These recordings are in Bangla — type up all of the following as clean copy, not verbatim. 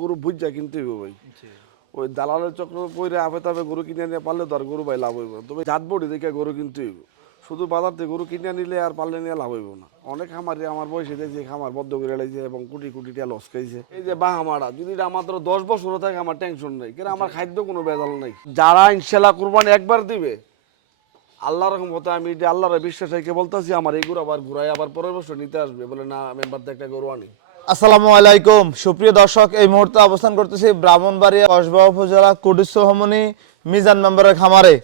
গরু বুঝা কিনতে হইব ভাই। ওই দালালের চক্র পইরে আপে তাপে গরু কিনে নিয়ে পারলে তো আর গরু ভাই লাভ হইব না। তবে জাত বডি দেখে গরু কিনতে হইব। শুধু বাজার থেকে গরু কিনে নিলে আর পারলে নিয়ে লাভ হইব না। অনেক খামারি আমার বয়সে দেখছি খামার বদ্ধ করে লাইছে এবং কোটি কোটি টাকা লস খাইছে। এই যে বাহামারা যদি এটা মাত্র 10 বছর থাকে আমার টেনশন নেই, কারণ আমার খাদ্য কোনো ভেজাল নাই। যারা ইনশাল্লাহ কুরবানি একবার দিবে আল্লাহর রহমতে, আমি এটা আল্লাহর বিশ্বাস রেখে বলতেছি, আমার এই গরু আবার ঘুরাই আবার পরের বছর নিতে আসবে বলে না মেম্বার একটা গরু আনি। আসসালামু আলাইকুম সুপ্রিয় দর্শক, এই মুহূর্তে অবস্থান করতেছি ব্রাহ্মণবাড়িয়া কসবা উপজেলা কুটিশ্বহমনি মিজান মেম্বারের খামারে।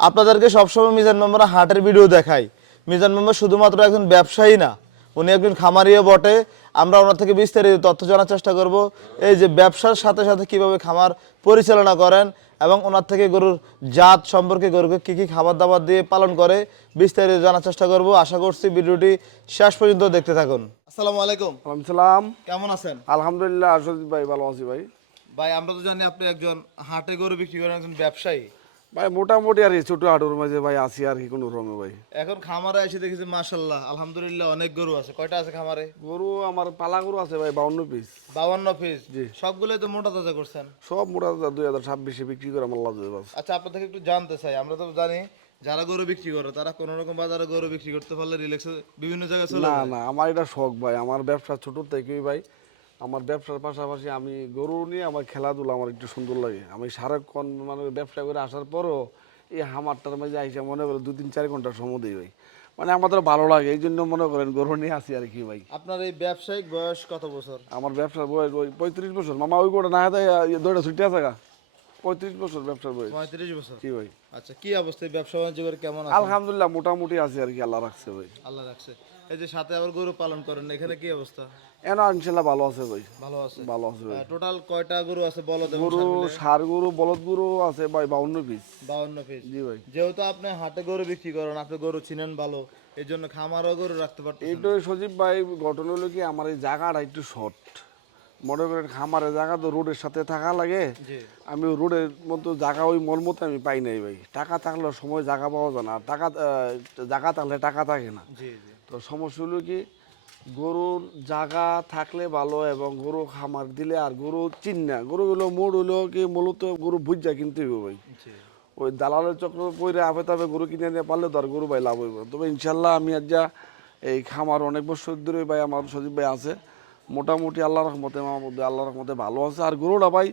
আপনাদেরকে সবসময় মিজান মেম্বারের হাটের ভিডিও দেখাই। মিজান মেম্বার শুধুমাত্র একজন ব্যবসায়ী না, উনি একজন খামারিও বটে। আমরা ওনার থেকে বিস্তারিত তথ্য জানার চেষ্টা করব, এই যে ব্যবসার সাথে সাথে কিভাবে খামার পরিচালনা করেন এবং ওনার থেকে গরুর জাত সম্পর্কে, গরুকে কী কী খাবার দাবার দিয়ে পালন করে বিস্তারিত জানার চেষ্টা করব। আশা করছি ভিডিওটি শেষ পর্যন্ত দেখতে থাকুন। আসসালামু আলাইকুম। সালাম। কেমন আছেন? আলহামদুলিল্লাহ আসিফ ভাই, ভালো আছি ভাই। ভাই আমরা তো জানি আপনি একজন হাটে গরু বিক্রি করেন, একজন ব্যবসায়ী। ভাই মোটামুটি আর কি ছোট হাটুর মাঝে ভাই আছি আর কি কোনো রকমে ভাই। এখন খামারে এসে দেখেছি মাশাআল্লাহ আলহামদুলিল্লাহ অনেক গরু আছে। কয়টা আছে খামারে? গরু আমার পালা গরু আছে ভাই 52 পিস। 52 পিস। জি। সবগুলোই তো মোটা তাজা করছেন। সব মোটা 2026-এ বিক্রি করে আমার লাভ বাস। আচ্ছা, আপনার থেকে একটু জানতে চাই, আমরা তো জানি যারা গরু বিক্রি করে তারা কোনো রকম বাজারে গরু বিক্রি করতে পারলে রিল্যাক্সে বিভিন্ন জায়গায় চলে না যায়। না, আমার এটা শখ ভাই, আমার ব্যবসা ছোট থেকেই ভাই। আমার ব্যবসার পাশাপাশি আমি গরু নিয়ে আমার খেলাধুলা আমার একটু সুন্দর লাগে। আমি সারাক্ষণ মানে ব্যবসা করে আসার পরও এই হামারটার মাঝে আইসা মনে করেন 2-3-4 ঘন্টা সময় দিই ভাই। মানে আমাদের ভালো লাগে, এই জন্য মনে করেন গরু নিয়ে আসি আর কি ভাই। আপনার এই ব্যবসায়িক বয়স কত বছর? আমার ব্যবসার বয়স ওই 35 বছর। মামা ওই গোটা না দেয় দৌড়া ছুটে আছে গা। 35 বছর ব্যবসার বয়স। 35 বছর। কি ভাই? আচ্ছা, কি অবস্থায় ব্যবসা বাণিজ্য করে কেমন আছে? আলহামদুলিল্লাহ মোটামুটি আছে আর কি, আল্লাহ রাখছে ভাই। আল্লাহ রাখছে। এই যে সাথে আবার গরু পালন করেন, এখানে কি অবস্থা? ইনশাল্লাহ ভালো আছে ভাই, ভালো আছে। ভালো আছে ভাই। টোটাল কয়টা গরু আছে বলদ এবং গরু ষাঁড় মিলে? ষাড় গরু বলদ গরু আছে ভাই 52 পিস। 52 পিস। জি ভাই। যেহেতু আপনি হাটে গরু বিক্রি করেন, আপনি গরু চিনেন ভালো, এই জন্য খামারও গরু রাখতে পারতেছেন। এইটা সজীব ভাই ঘটনা হলো কি, আমার এই জায়গাটা একটু শর্ট। মনে করেন খামারের জায়গা তো রোডের সাথে থাকা লাগে। জি। আমি রোডের মতো জায়গা ওই মন মতো আমি পাই নাই ভাই। টাকা থাকলে সময় জায়গা পাওয়া যায় না, আর জায়গা থাকলে টাকা থাকে না। জি জি। তো সমস্যা হলো কি, গরুর জায়গা থাকলে ভালো এবং গরু খামার দিলে আর গরু চিন্না গরুগুলো মোড় হলো কি মূলত গরু বুঝা কিনতে হইব ভাই। জি। ওই দালালের চক্র পইরে আপে তাপে গরু কিনে নিয়ে পারলে তো আর গরু ভাই লাভ হইব না। তবে ইনশাল্লাহ আমি আজ যা এই খামার অনেক বছর ধরে ভাই আমার সজীব ভাই আছে, মোটামুটি আল্লাহ রহমতে মাহমুদে আল্লাহ রহমতে ভালো আছে। আর গরুটা ভাই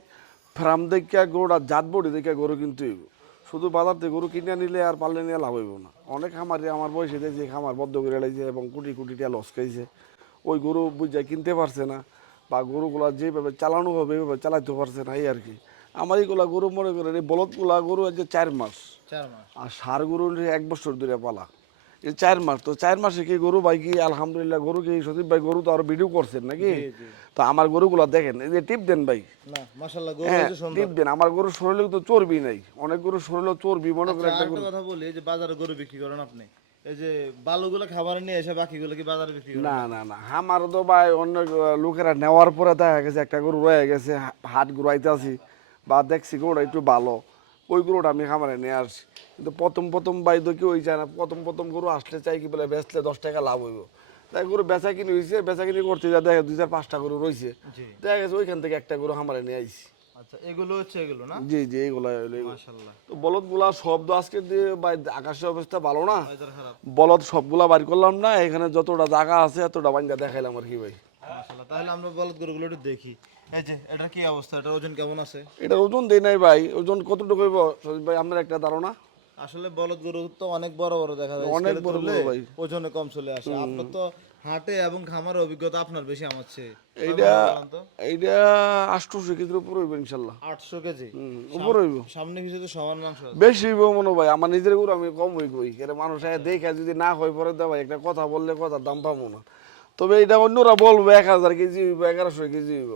ফার্ম দেখে গরুটা জাত বডি দেখে গরু কিনতে হইব। শুধু বাজার থেকে গরু কিনে নিলে আর পারলে নিয়ে লাভ হইব না। অনেক খামারি আমার বয়সে দেখছি খামার বদ্ধ করে লাইছে এবং কোটি কোটি টাকা লস খাইছে। ওই গরু বুঝে কিনতে পারছে না, বা গরুগুলা যেভাবে চালানো হবে এইভাবে চালাইতে পারছে না, এই আর কি। আমার এইগুলা গরু মনে করেন এই বলদগুলা গরু আজ 4 মাস, 4 মাস। আর ষাড় গরু 1 বছর ধরে পালা। এই 4 মাস, তো 4 মাসে কি গরু ভাই কি আলহামদুলিল্লাহ গরু কি সজীব ভাই গরু তো আরো ভিডিও করছেন নাকি? জি জি। তো আমার গরুগুলা দেখেন, এই যে টিপ দেন ভাই। না মাশাআল্লাহ গরু হ্যাঁ হচ্ছে সুন্দর। টিপ দেন, আমার গরুর শরীরে তো চর্বি নাই, অনেক গরুর শরীরে চর্বি মনে করেন আচ্ছা, একটা আরেকটা গরু। কথা বলি, এই যে বাজারে গরু বিক্রি করেন আপনি, এই যে বালুগুলো খাবারে নিয়ে এসে বাকিগুলো কি বাজারে বিক্রি করেন? না না না, আমার তো ভাই অন্য লোকেরা নেওয়ার পরে দেখা গেছে একটা গরু রয়ে গেছে, হাট ঘুরাইতে আসি বা দেখছি গরুটা একটু ভালো, ওই গরুটা আমি খামারে নিয়ে আসি। কিন্তু প্রথম প্রথম ভাই তো কেউ চায় না, প্রথম প্রথম গরু আসলে চাই কি বলে বেচলে 10 টাকা লাভ হইব। তাই গরু বেচা কিনি হয়েছে, বেচা কিনি করতে যা দেখে 2-4-5টা গরু রয়েছে, জি। দেখা গেছে ওইখান থেকে একটা গরু খামারে নিয়ে আইছি। আচ্ছা, এগুলো হচ্ছে এগুলো না? জি জি, এইগুলা হইলো এগুলো। মাশাআল্লাহ। তো বলদগুলা শব্দ আজকে দিয়ে ভাই আকাশের অবস্থা ভালো না, বাজার খারাপ। বলদ সবগুলা বাড়ি করলাম না, এখানে যতটা জায়গা আছে এতটা বাঞ্জা দেখাইলাম আর কি ভাই। মাশাআল্লাহ, তাহলে আমরা বলদ গরুগুলো একটু দেখি। এই যে এটা কি অবস্থা, এটা ওজন কেমন আছে? এটা ওজন দেই নাই ভাই, ওজন কতটুকু হইব সজীব ভাই আপনার একটা ধারণা? আসলে বলদ গরু তো অনেক বড় বড় দেখা যায়, অনেক স্কেলে বড় তুললে বড় ভাই। ওজনে কম চলে আসে। আপনার তো হাটে এবং খামারের অভিজ্ঞতা আপনার বেশি আমার চেয়ে। এইটা কয় মণ বলেন তো? এইটা 800 কেজির উপর হইব ইনশাল্লাহ। 800 কেজি। উপর হইব, সামনে কিছু তো সমান মাংস আছে। বেশি হইব মনে ভাই। আমার নিজের গরু আমি কম হই কই, এর মানুষ দেখে যদি না হয় পরে দে ভাই একটা কথা বললে কথার দাম পাবো না। তবে এটা অন্যরা বলবো 1000 কেজি হইব, 1100 কেজি হইব।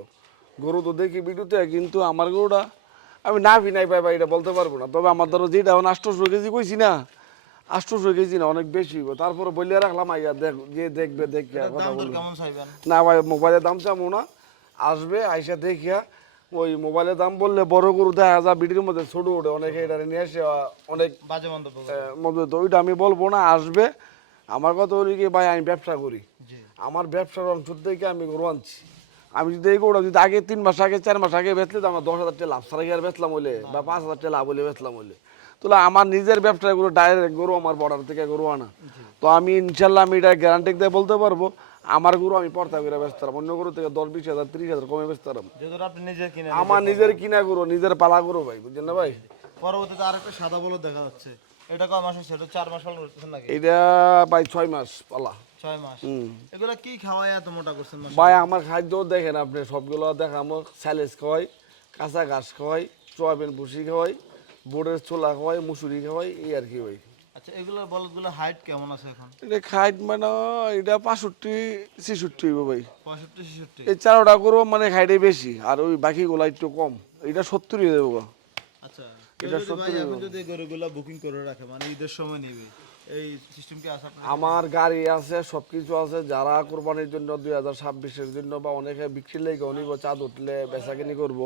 গরু তো দেখি ভিডিওতে, কিন্তু আমার গরুটা আমি না নাই পাই ভাই এটা বলতে পারবো না। তবে আমার ধরো যেটা এখন 800 কেজি কইছি না, 800 কেজি না, অনেক বেশি হইব। তারপরে বললে রাখলাম আইয়া দেখ, যে দেখবে দেখে এটার কথা দাম দর বলবে। কেমন চাইবেন? না ভাই মোবাইলের দাম চামো না, আসবে আইসা দেখিয়া ওই মোবাইলের দাম বললে বড় গরু দেখা যায় ভিডিওর মধ্যে ছোট ওঠে, অনেকে এটা নিয়ে এসে অনেক বাজে মন্তব্য করে। মধ্যে, তো ওইটা আমি বলবো না, আসবে। আমার কথা হলো কি ভাই, আমি ব্যবসা করি, জি। আমার ব্যবসার অংশ থেকে আমি গরু আনছি। আমি যদি এই গরুটা যদি আগে 3 মাস আগে 4 মাস আগে বেচলে তো আমার 10,000 টাকা লাভ ছাড়া কি আর বেচলাম হইলে বা 5,000 টাকা লাভ হইলে বেচলাম হইলে তাহলে আমার নিজের ব্যবসায় গরু ডাইরেক্ট গরু আমার বর্ডার থেকে গরু আনা তো আমি ইনশাল্লাহ আমি এটা গ্যারান্টি দিয়ে বলতে পারবো আমার গরু আমি পর্তা করে বেচতে পারবো অন্য গরু থেকে 10-20 হাজার 30 হাজার কমে বেচতে পারবো যেহেতু আপনি নিজে কিনে আমার নিজের কিনা গরু নিজের পালা গরু ভাই বুঝছেন না ভাই পরবর্তীতে আরেকটা সাদা বলদ দেখা যাচ্ছে এটা কয় মাসের সেটা 4 মাস পালন করতেছেন নাকি এটা ভাই 6 মাস পালা 6 মাস এগুলা কি খাওয়ায় এত মোটা করছেন মাস ভাই আমার খাদ্য দেখেন আপনি সবগুলো দেখামো স্যালেজ খাওয়াই কাঁচা ঘাস খাওয়াই সোয়াবিন ভুসি খাওয়াই বোর্ডের ছোলা খাওয়াই মুসুরি খাওয়াই এই আর কি ভাই আচ্ছা এগুলোর বলদগুলো হাইট কেমন আছে এখন এটা খাইট মানে এটা 65-66 হইব ভাই 65 66 এই চারোটা গরু মানে খাইটে বেশি আর ওই বাকিগুলো একটু কম এটা 70 হয়ে যাবো গো। আচ্ছা এটা ভাই এখন যদি গরুগুলা বুকিং করে রাখে মানে ঈদের সময় নেবে এই সিস্টেম কি আছে আপনার আমার গাড়ি আছে সবকিছু আছে যারা কোরবানির জন্য 2026-এর জন্য বা অনেকে বিক্রি লেগে নিব চাঁদ উঠলে বেচাকিনি করবো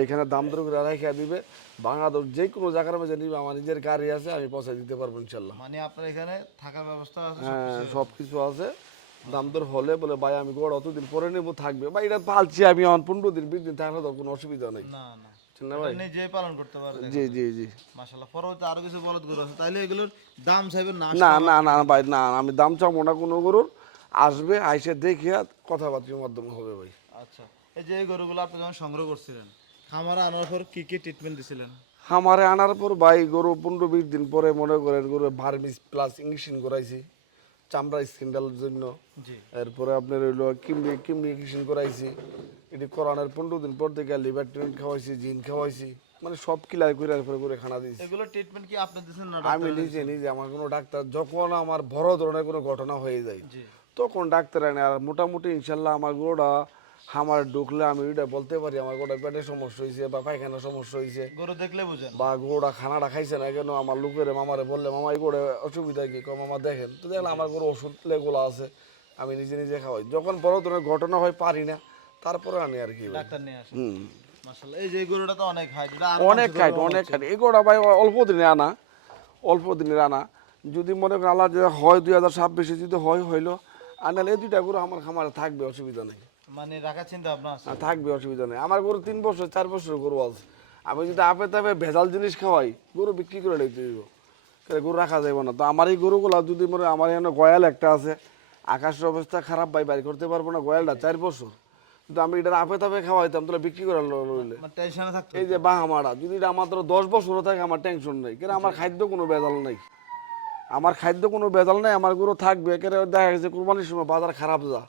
এইখানে দাম দর করে রেখে দিবে বাংলাদেশ যে কোনো জায়গার মধ্যে নিবে আমার নিজের গাড়ি আছে আমি পৌঁছে দিতে পারবো ইনশাল্লাহ মানে আপনার এখানে থাকার ব্যবস্থা আছে হ্যাঁ সব কিছু আছে দাম দর হলে বলে ভাই আমি গোড় অতদিন পরে নেবো থাকবে বা এটা পালছি আমি এখন 15 দিন 20 দিন থাকলে তো কোনো অসুবিধা নেই না না ঠিক না ভাই নিজেই পালন করতে পারবে জি জি জি মাশাআল্লাহ পরবর্তীতে আরো কিছু বলদ গরু আছে তাইলে এগুলোর দাম চাইবেন না না না না ভাই না আমি দাম চাবো না কোনো গরুর আসবে আইসে দেখিয়া কথাবার্তার মাধ্যমে হবে ভাই আচ্ছা এই যে এই গরুগুলো আপনি যখন সংগ্রহ করছিলেন খামারে আনার পর কি কি ট্রিটমেন্ট দিছিলেন আমারে আনার পর ভাই গরু 15-20 দিন পরে মনে করেন গরু ভার্মিস প্লাস ইঞ্জেকশন করাইছি চামড়া স্কিনডালের জন্য জি এরপরে আপনার হইলো কিমবি ইঞ্জেকশন করাইছি এটি করানোর 15 দিন পর থেকে লিভার ট্রিটমেন্ট খাওয়াইছি জিন খাওয়াইছি মানে সব কিলাই করে এরপরে করে খানা দিয়েছি এগুলো ট্রিটমেন্ট কি আপনি দিছেন না আমি নিজে নিজে আমার কোনো ডাক্তার যখন আমার বড় ধরনের কোনো ঘটনা হয়ে যায় জি তখন ডাক্তার আনে আর মোটামুটি ইনশাল্লাহ আমার গোড়া আমার ঢুকলে আমি এটা বলতে পারি আমার গোড়া পেটের সমস্যা হয়েছে বা পায়খানার সমস্যা হয়েছে গরু দেখলে বুঝেন বা গোড়া খানাটা খাইছে না কেন আমার লোকের মামারে বললে মামা এই গোড়ে অসুবিধা কি কম মামা দেখেন তো দেখলাম আমার গরু ওষুধ লেগুলো আছে আমি নিজে নিজে খাওয়াই যখন বড় ধরনের ঘটনা হয় পারি না তারপরে আনি আর কি ভাই। ডাক্তার নিয়ে আসেন হুম মাশাআল্লাহ এই যে এই গরুটা তো অনেক হাইট এটা অনেক খাইট অনেক খাইট এই গোড়া ভাই অল্প দিনের আনা যদি মনে করেন আল্লাহ যে হয় 2026 যদি হয় হইলো আনালে এই দুইটা গরু আমার খামারে থাকবে অসুবিধা নেই মানে রাখার চিন্তা আপনার আছে থাকবে অসুবিধা নেই আমার গরু 3 বছর 4 বছর গরু আছে আমি যদি আপে তাপে ভেজাল জিনিস খাওয়াই গরু বিক্রি করে লইতে দিব গরু রাখা যাবে না তো আমার এই গরুগুলো যদি মনে আমার এখানে গয়াল একটা আছে আকাশের অবস্থা খারাপ ভাই বাড়ি করতে পারবো না গয়ালটা 4 বছর কিন্তু আমি এটা আপে তাপে খাওয়াইতাম তাহলে বিক্রি করে লইলে মানে টেনশনে থাকতে এই যে বাহামারা যদি এটা মাত্র 10 বছরও থাকে আমার টেনশন নেই কেন আমার খাদ্য কোনো ভেজাল নেই আমার খাদ্য কোনো ভেজাল নেই আমার গরু থাকবে কেন দেখা গেছে কুরবানির সময় বাজার খারাপ যা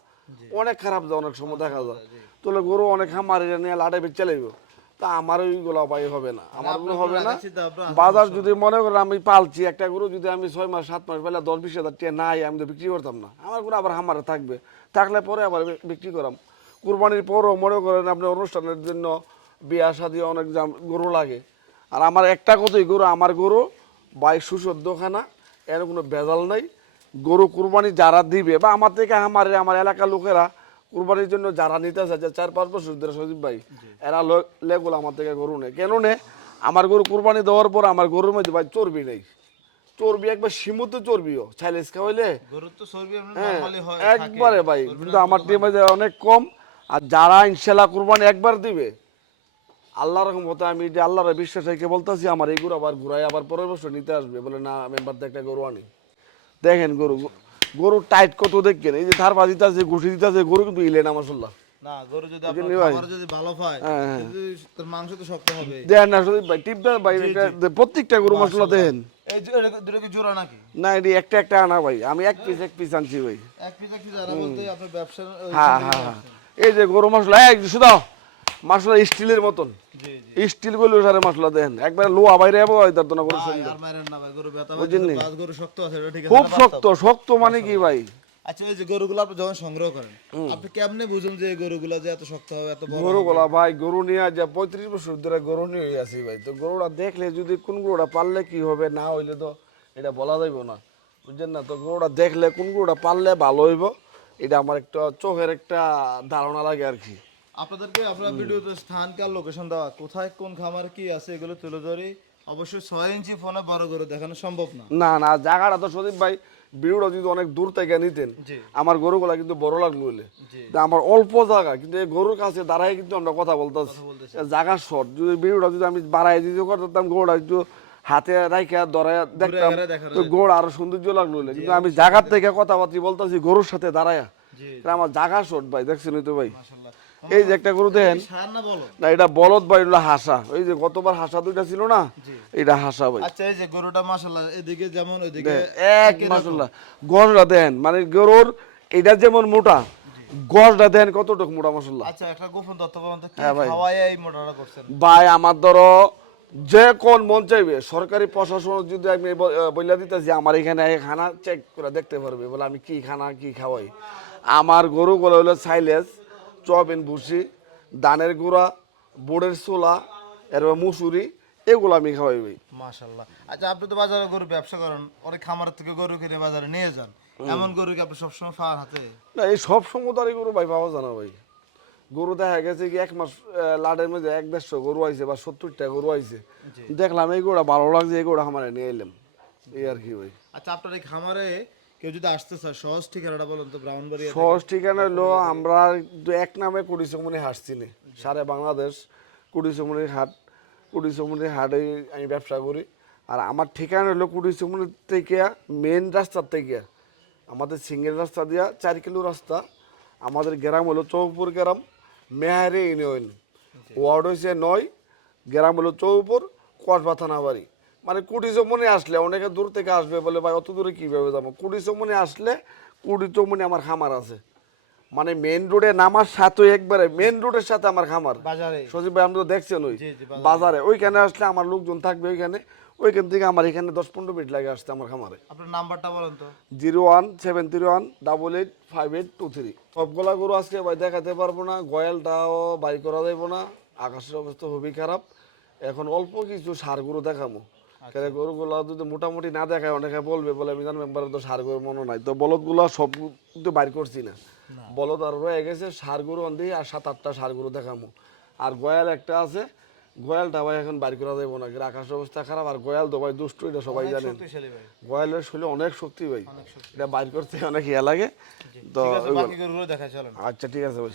অনেক খারাপ যা অনেক সময় দেখা যায় তাহলে গরু অনেক খামারে নিয়ে লাটে বেচে লাগবে তা আমার ওইগুলো ভাই হবে না আমার গুলো হবে না বাজার যদি মনে করেন আমি পালছি একটা গরু যদি আমি 6 মাস 7 মাস বেলা 10-20 হাজার টাকা নাই আমি তো বিক্রি করতাম না আমার গরু আবার খামারে থাকবে থাকলে পরে আবার বিক্রি করাম কুরবানির পরও মনে করেন আপনি অনুষ্ঠানের জন্য বিয়া শাদী অনেক গরু লাগে আর আমার একটা কথাই গরু আমার গরু বাই সুসদ্যখানা এর কোনো ভেজাল নাই গরু কুরবানি যারা দিবে বা আমার থেকে আমার এলাকার লোকেরা কুরবানির জন্য যারা নিতে চায় যে 4-5 বছর ধরে সজীব ভাই এরা লেগুলো আমার থেকে গরু নেই কেন নে আমার গরু কুরবানি দেওয়ার পর আমার গরুর মধ্যে ভাই চর্বি নেই চর্বি একবার সীমিত চর্বিও চাইলেস খাওয়াইলে গরুর তো চর্বি আপনার হ্যাঁ, নরমালি হয় একবারে ভাই কিন্তু আমার টিমে অনেক কম আর যারা ইনশাল্লাহ কুরবানি একবার দিবে আল্লাহর রহমতে আমি যে আল্লাহর বিশ্বাস রেখে বলতেছি আমার এই গরু আবার ঘুরাই আবার পরের বছর নিতে আসবে বলে না আমি এবার একটা গরু আনি দেখেন গরু টাইট কত দেখেন এই যে ধার বাজিতে আছে ঘুষি দিতে আছে গরু কিন্তু ইলেন আমার শুনলাম না গরু যদি আপনার খাবার যদি ভালো পায় কিন্তু তার মাংস তো শক্ত হবে দেখেন না শুধু ভাই টিপটা ভাই প্রত্যেকটা গরু মশলা দেখেন এই যে দুটো কি জোড়া নাকি না এটি একটা আনা ভাই আমি এক পিস আনছি ভাই এক পিস যারা বলতে আপনার ব্যবসা হ্যাঁ হ্যাঁ হ্যাঁ এই যে গরু মশলা এক শুধু মশলা স্টিলের মতন জি জি স্টিল গুলো সারে মশলা দেন একবার লোহা বাইরে যাবো ওইটার তো না গরু শরীরে। আর মারেন না ভাই গরু ব্যথা পাচ্ছে বাস গরু শক্ত আছে এটা ঠিক আছে খুব শক্ত মানে কি ভাই আচ্ছা এই যে গরুগুলো আপনি যখন সংগ্রহ করেন আপনি কেমনে বুঝেন যে এই গরুগুলো যে এত শক্ত হবে এত বড় গরু গোলা ভাই গরু নিয়ে যে 35 বছর ধরে গরু নিয়ে আছি ভাই তো গরুটা দেখলে যদি কোন গরুটা পাললে কি হবে না হইলে তো এটা বলা যাইব না বুঝছেন না তো গরুটা দেখলে কোন গরুটা পাললে ভালো হইব এটা আমার একটা চোখের একটা ধারণা লাগে আর কি আপনাদেরকে আপনার ভিডিওতে স্থান কার লোকেশন দেওয়া কোথায় কোন খামার কি আছে এগুলো তুলে ধরি অবশ্যই 6 ইঞ্চি ফোনে বড় গরু দেখানো সম্ভব না। না না, জায়গাটা তো সজীব ভাই ভিডিওটা যদি অনেক দূর থেকে নিতেন, জি। আমার গরুগুলা কিন্তু বড় লাগলো হইলে। জি। তা আমার অল্প জায়গা, কিন্তু এই গরুর কাছে দাঁড়াই কিন্তু আমরা কথা বলতেছি, জায়গা শর্ট। যদি ভিডিওটা যদি আমি বাড়াই দিতে করতাম, গরুটা একটু হাতে রাইখা ধরায় দেখতাম, ঘুরে দেখানো তো গরু আরো সৌন্দর্য লাগলো হইলে। কিন্তু আমি জায়গার থেকে কথাবার্তা বলতেছি গরুর সাথে দাঁড়ায়া, জি। আমার জায়গা শর্ট ভাই, দেখছেন তো ভাই। মাশাআল্লাহ। এই যে একটা গরু দেখেন, সার না বলো। না এটা বলদ ভাই, এটা হাসা। ওই যে গতবার হাসা দুইটা ছিল না, এটা হাসা ভাই। আচ্ছা এই যে গরুটা মাশাআল্লাহ এদিকে যেমন ওইদিকে এক মাশাআল্লাহ গজটা দেন, মানে গরুর এটা যেমন মোটা, গজটা দেন কতটুকু মোটা মাশাআল্লাহ। আচ্ছা একটা গোপন তথ্য বলুন তো, কি হ্যাঁ ভাই। খাওয়ায় এই মোটাটা করছেন? ভাই আমার ধরো যে কোন মন চাইবে, সরকারি প্রশাসন যদি আমি বইলা দিতেছি আমার এখানে খানা চেক করে দেখতে পারবে, বলে আমি কি খানা কি খাওয়াই। আমার গরুগুলো হলো সাইলেজ, চবিন ভুসি, ধানের গুঁড়া, বোর্ডের ছোলা, এরপর মুসুরি, এগুলো আমি খাওয়াই ভাই। মাশাআল্লাহ। আচ্ছা আপনি তো বাজারে গরু ব্যবসা করেন, অনেক খামার থেকে গরু কিনে বাজারে নিয়ে যান, এমন গরু কি আপনি সবসময় পাওয়ার হাতে? না, এই সব সমুদারি গরু ভাই পাওয়া যায় না ভাই। গরু দেখা গেছে কি এক মাস লাডের মধ্যে 1-150 গরু আইছে বা 70টা গরু আইছে, দেখলাম এই গরুটা ভালো লাগছে, এই গরুটা আমার নিয়ে এলাম, এই আর কি ভাই। আচ্ছা আপনার এই খামারে কেউ যদি আসতে চায় সহজ ঠিকানাটা বলুন তো। ব্রাহ্মণবাড়িয়া থেকে। সহজ ঠিকানা হলো আমরা এক নামে কুড়িচমনি হাট চিনি, সারা বাংলাদেশ কুড়িচমনির হাট। কুড়িচমনির হাটে আমি ব্যবসা করি। আর আমার ঠিকানা হলো কুড়িচমনি থেকে মেন রাস্তার থেকে আমাদের সিঙ্গেল রাস্তা দিয়া 4 কিলো রাস্তা। আমাদের গ্রাম হলো চৌপুর গ্রাম, মেহারে ইউনিয়ন, ওয়ার্ড হয়েছে 9, গ্রাম হলো চৌপুর, কসবা থানাবাড়ি। মানে কুড়িচমনি আসলে অনেকে দূর থেকে আসবে, বলে ভাই অত দূরে কীভাবে যাবো। কুড়িচমনি আসলে কুড়িচমনি আমার খামার আছে, মানে মেন রোডে নামার সাথে একবারে মেন রোডের সাথে আমার খামার। বাজারে। সজীব ভাই আপনি তো দেখছেন ওই জি, জি, বাজারে, ওইখানে আসলে আমার লোকজন থাকবে ওইখানে, ওইখান থেকে আমার এখানে 10-15 মিনিট লাগে আসতে আমার খামারে। আপনার নাম্বারটা বলেন তো। 01731882823। সবগুলা গরু আজকে ভাই দেখাতে পারবো না, গয়ালটাও বাই করা যাবো না, আকাশের অবস্থা খুবই খারাপ। এখন অল্প কিছু সার গরু দেখামো, কেন গরুগুলো যদি মোটামুটি না দেখায় অনেকে বলবে, বলে মিজান মেম্বারের তো সার গরু মনে নাই। তো বলদগুলো সব কিন্তু বাইর করছি না, বলদ আর রয়ে গেছে, সার গরু অন্ধি আর 7-8টা সার গরু দেখামো। আর গয়াল একটা আছে, গয়ালটা ভাই এখন বাইর করা যাবো না, আকাশের অবস্থা খারাপ। আর গয়াল তো ভাই দুষ্ট, এটা সবাই জানেন। শক্তিশালী ভাই। গয়ালের শরীরে অনেক শক্তি ভাই, এটা বাইর করতে অনেক ইয়া লাগে। তো ঠিক আছে বাকি গরুগুলো দেখাই চলেন। আচ্ছা ঠিক আছে ভাই।